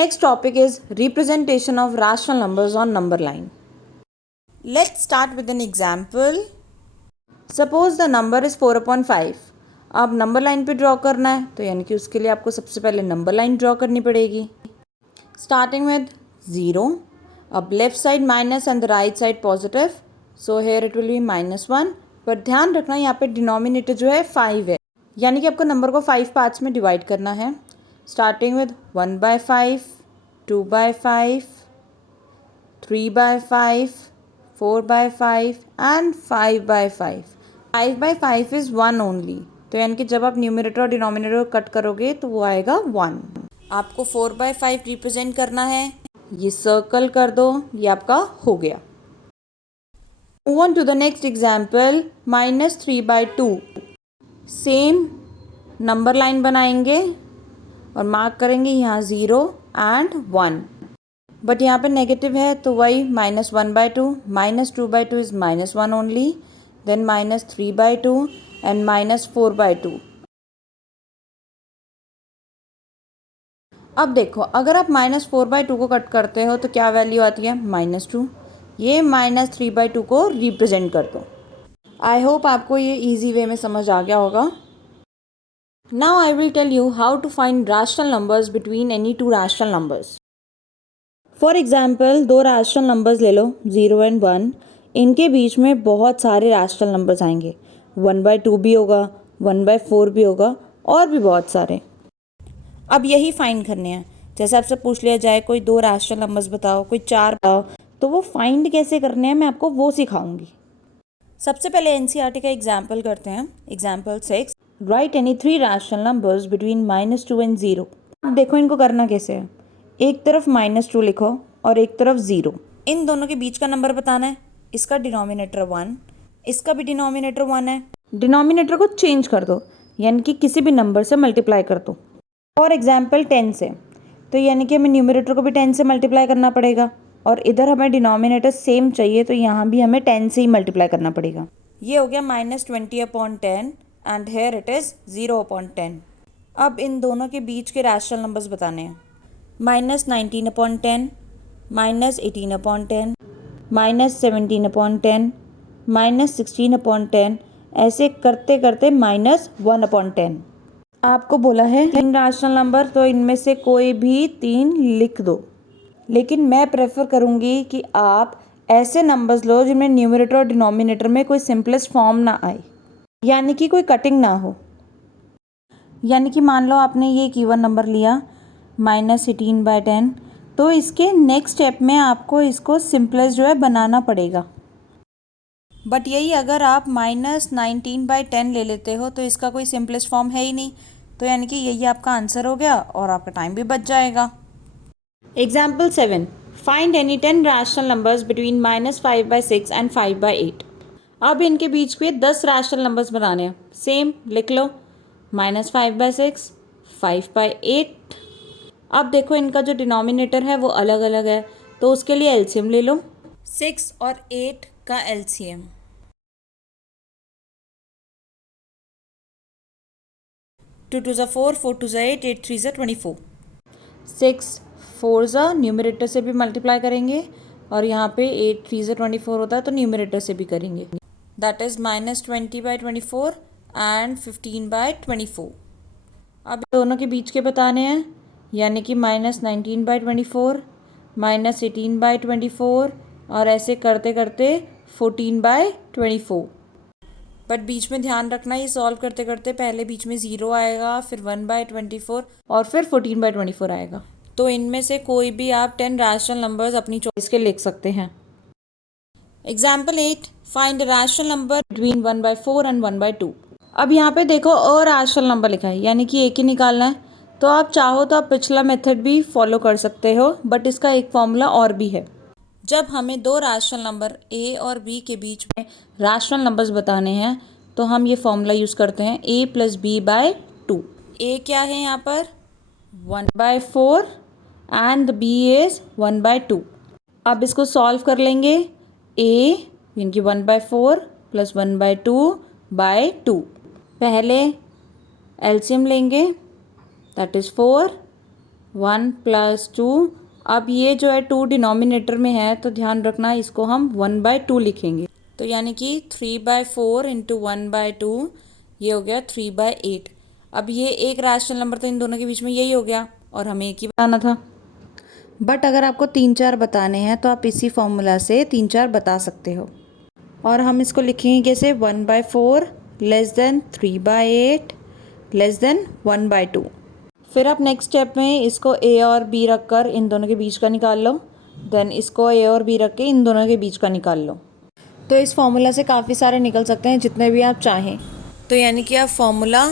Next topic is representation of rational numbers on number line. Let's start with an example. Suppose the number is 4/5. अब number line पे draw करना है तो यानी कि उसके लिए आपको सबसे पहले नंबर लाइन ड्रॉ करनी पड़ेगी. Starting with 0. अब left side minus and the right side positive, so here it will be -1. पर ध्यान रखना यहाँ पे डिनोमिनेटर जो है 5 है, यानी कि आपको नंबर को 5 पार्ट्स में डिवाइड करना है. Starting with 1/5, 2/5, 3/5, 4/5 and 5/5. 5/5 is 1 only, तो यानी कि जब आप न्यूमरेटर और डिनोमिनेटर कट करोगे तो वो आएगा 1. आपको 4/5 रिप्रेजेंट करना है, ये सर्कल कर दो, ये आपका हो गया. Move on to the next example. -3/2. Same number line बनाएंगे और मार्क करेंगे यहाँ 0 एंड 1. बट यहाँ पे नेगेटिव है तो वही -1/2. -2/2 इज़ -1 ओनली, देन -3/2 एंड -4/2. अब देखो, अगर आप -4/2 को कट करते हो तो क्या वैल्यू आती है? -2. ये -3/2 को रिप्रेजेंट कर दो. आई होप आपको ये ईजी वे में समझ आ गया होगा. Now I will tell you how to find rational numbers between any two rational numbers. For example, दो rational numbers ले लो 0 and 1. इनके बीच में बहुत सारे rational numbers आएंगे. 1/2 भी होगा, 1/4 भी होगा और भी बहुत सारे. अब यही फाइंड करने हैं. जैसे आपसे पूछ लिया जाए कोई दो rational numbers बताओ, कोई 4 बताओ, तो वो फाइंड कैसे करने हैं मैं आपको वो सिखाऊंगी. सबसे पहले एनसीईआरटी का एग्जाम्पल करते हैं. Example 6. Right any 3 rational numbers between -2 and 0. अब देखो इनको करना कैसे है. एक तरफ -2 लिखो और एक तरफ 0. इन दोनों के बीच का नंबर बताना है. इसका डिनोमिनेटर 1, इसका भी डिनोमिनेटर 1 है. डिनोमिनेटर को चेंज कर दो, यानी कि किसी भी नंबर से मल्टीप्लाई कर दो. फॉर एग्जाम्पल 10 से, तो यानी कि हमें न्यूमरेटर को भी 10 से मल्टीप्लाई करना पड़ेगा और इधर हमें डिनोमिनेटर सेम चाहिए तो यहाँ भी हमें 10 से ही मल्टीप्लाई करना पड़ेगा. ये हो गया -20/10 एंड हेयर इट इज़ 0/10. अब इन दोनों के बीच के रैशनल नंबर्स बताने हैं. -19/10, -18/10, -17/10, -16/10, ऐसे करते करते -1/10. आपको बोला है 3 रैशनल नंबर, तो इनमें से कोई भी 3 लिख दो. लेकिन मैं प्रेफर करूँगी कि आप ऐसे नंबर्स लो जिनमें न्यूमरेटर और डिनोमिनेटर में कोई सिंपलेस्ट फॉर्म ना आए, यानी कि कोई कटिंग ना हो. यानी कि मान लो आपने ये एक इवन नंबर लिया -18/10, तो इसके नेक्स्ट स्टेप में आपको इसको सिंपलेस्ट जो है बनाना पड़ेगा. बट यही अगर आप -19/10 ले लेते हो तो इसका कोई सिंपलेस्ट फॉर्म है ही नहीं, तो यानी कि यही आपका आंसर हो गया और आपका टाइम भी बच जाएगा. Example 7. Find any 10 rational numbers between -5/6 and 5/8. अब इनके बीच के 10 रैशनल नंबर्स बनाने हैं. सेम लिख लो, -5/6, 5/8. अब देखो इनका जो डिनोमिनेटर है वो अलग अलग है, तो उसके लिए एलसीएम ले लो. 6 और 8 का एलसीएम. 2 2 4, 4 2 8, 8 3 24. 6 4 न्यूमरेटर से भी मल्टीप्लाई करेंगे और यहाँ पे 8 3 24 होता है तो न्यूमरेटर से भी करेंगे. That is -20/24 and 15/24. अब दोनों के बीच के बताने हैं, यानी कि -19/24, -18/24 और ऐसे करते करते 14/24. बट बीच में ध्यान रखना, ये सॉल्व करते करते पहले बीच में 0 आएगा, फिर 1/24 और फिर 14/24 आएगा. तो इनमें से कोई भी आप 10 रैशनल नंबर्स अपनी चॉइस के लिख सकते हैं. Example 8. Find a rational number between 1/4 and 1/2. अब यहाँ पे देखो अरैशनल नंबर लिखा है, यानी कि एक ही निकालना है. तो आप चाहो तो आप पिछला मेथड भी फॉलो कर सकते हो, बट इसका एक फॉर्मूला और भी है. जब हमें दो रैशनल नंबर a और b के बीच में रैशनल नंबर्स बताने हैं तो हम ये फॉर्मूला यूज़ करते हैं a + b/2. a क्या है यहाँ पर? 1/4 एंड b इज़ 1/2. अब इसको सॉल्व कर लेंगे. a यानी कि 1/4 + 1/2/2. पहले एलसीएम लेंगे, दैट इज़ 4. 1 + 2। अब ये जो है 2 डिनोमिनेटर में है तो ध्यान रखना इसको हम 1/2 लिखेंगे। तो यानी कि 3/4 × 1/2 ये हो गया 3/8। अब ये एक रैशनल नंबर तो इन दोनों के बीच में यही हो गया और हमें एक ही बताना था। बट अगर आपको 3-4 बताने हैं तो आप इसी फॉर्मूला से 3-4 बता सकते हो। और हम इसको लिखेंगे कैसे, 1/4 < 3/8 < 1/2। फिर आप नेक्स्ट स्टेप में इसको ए और बी रख कर इन दोनों के बीच का निकाल लो, देन इसको ए और बी रख के इन दोनों के बीच का निकाल लो। तो इस फॉर्मूला से काफ़ी सारे निकल सकते हैं, जितने भी आप चाहें। तो यानी कि आप फॉर्मूला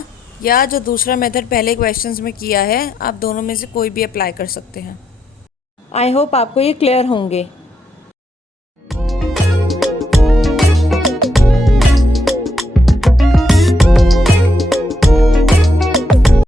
या जो दूसरा मेथड पहले क्वेश्चंस में किया है, आप दोनों में से कोई भी अप्लाई कर सकते हैं। आई होप आपको ये क्लियर होंगे।